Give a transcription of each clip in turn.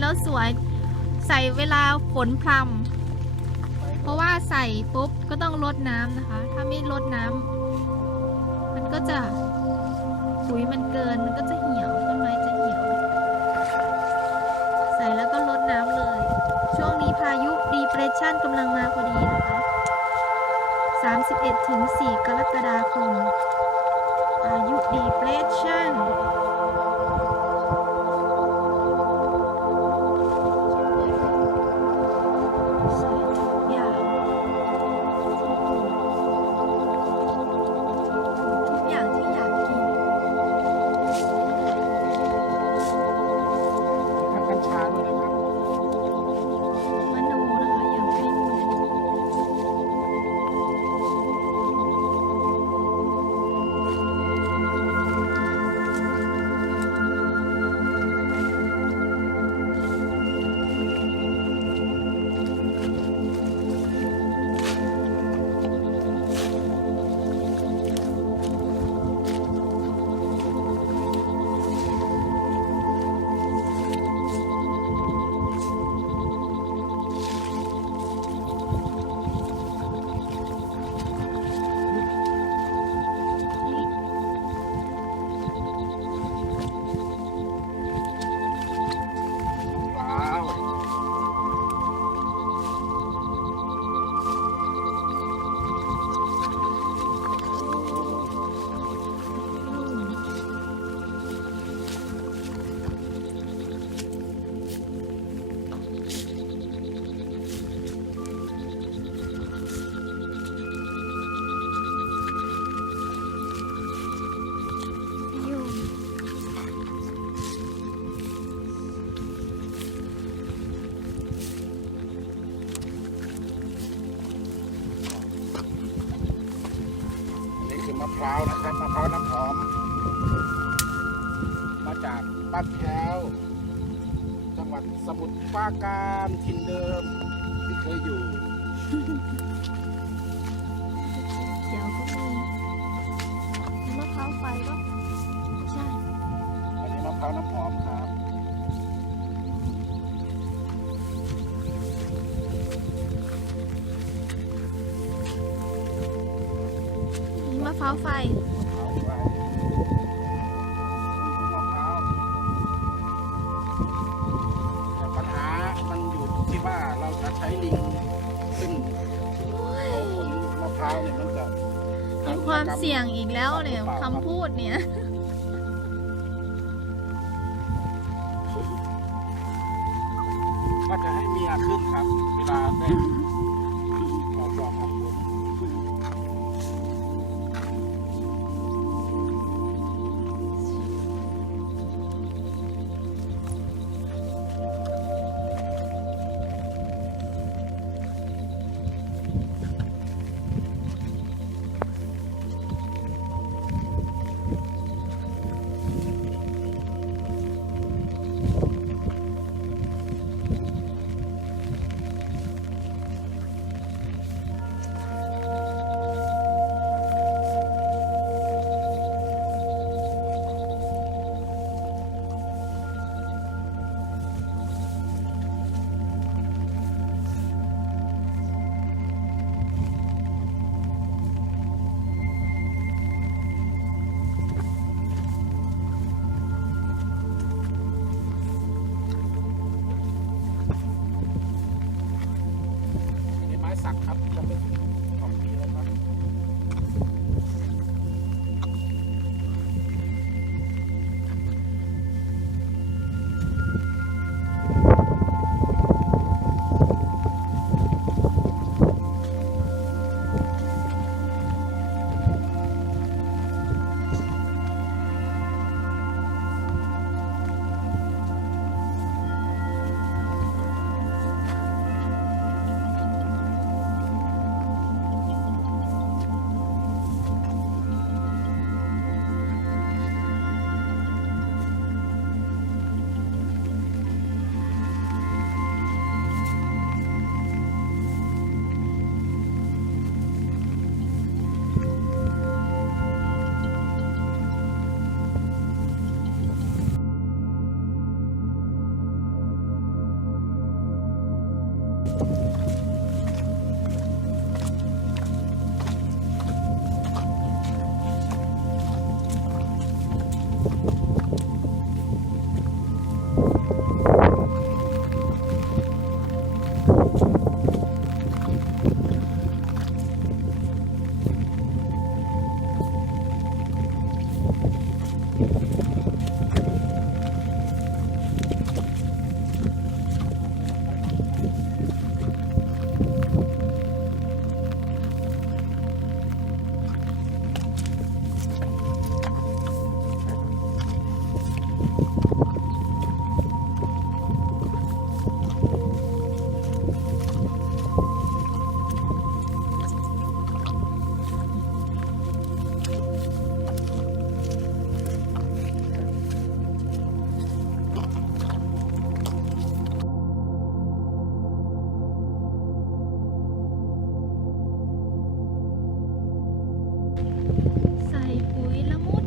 แล้วสวยใส่เวลาฝนพรำเพราะว่าใส่ปุ๊บก็ต้องรดน้ำนะคะถ้าไม่รดน้ำมันก็จะปุ๋ยมันเกินมันก็จะเหี่ยวต้นไม้จะเหี่ยวใส่แล้วก็รดน้ำเลยช่วงนี้พายุ Depression กำลังมาพอดีนะคะ31 ถึง 4 กรกฎาคมพายุ Depressionมะพร้าวนะครับมะพร้าวน้ำหอมมาจากบ้านแพ้วจังหวัดสมุทรปราการถิ่นเดิมที่เคยอยู่ เดี๋ยวก็มีมะพร้าวไฟก็ใช่ อันนี้มะพร้าวน้ำหอมครับมะพร้าวไฟแต่ปัญหามันอยู่ที่ว่าเราจะใช้ลิงซึ่งเอาผลมะพร้าวเนี่ยมันจะ มีความเสี่ยงอีกแล้วเนี่ยคำพูดเนี่ย ก็จะให้เมียขึ้นครับเวลาได้ออกดอกออกผล สักครับจะเป็นของปีแล้วครับ ใส่ปุ๋ยละมุด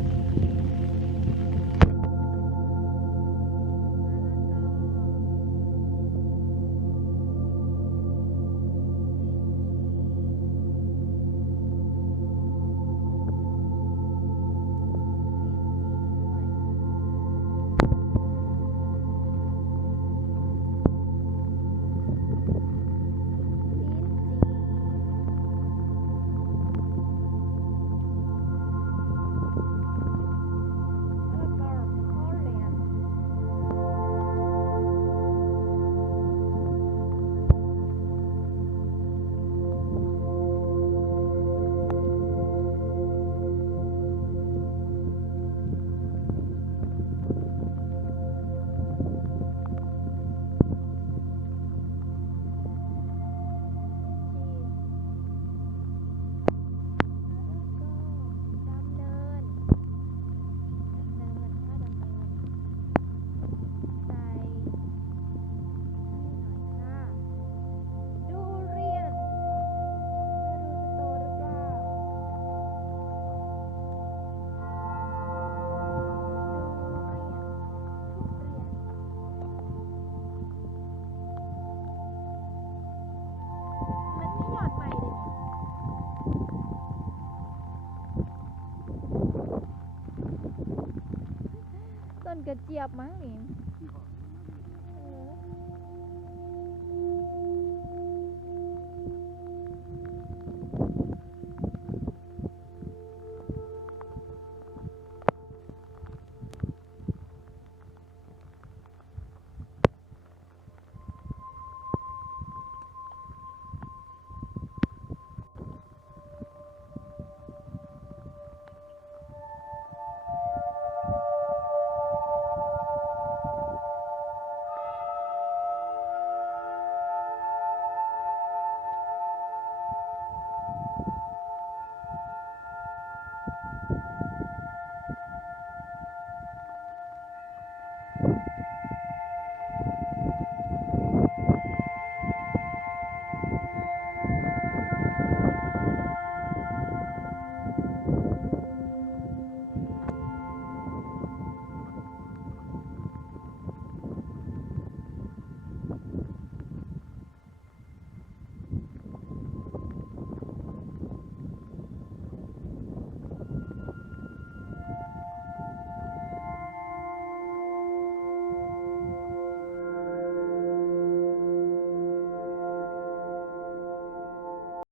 ต้นกระเจี๊ยบมั้งนี่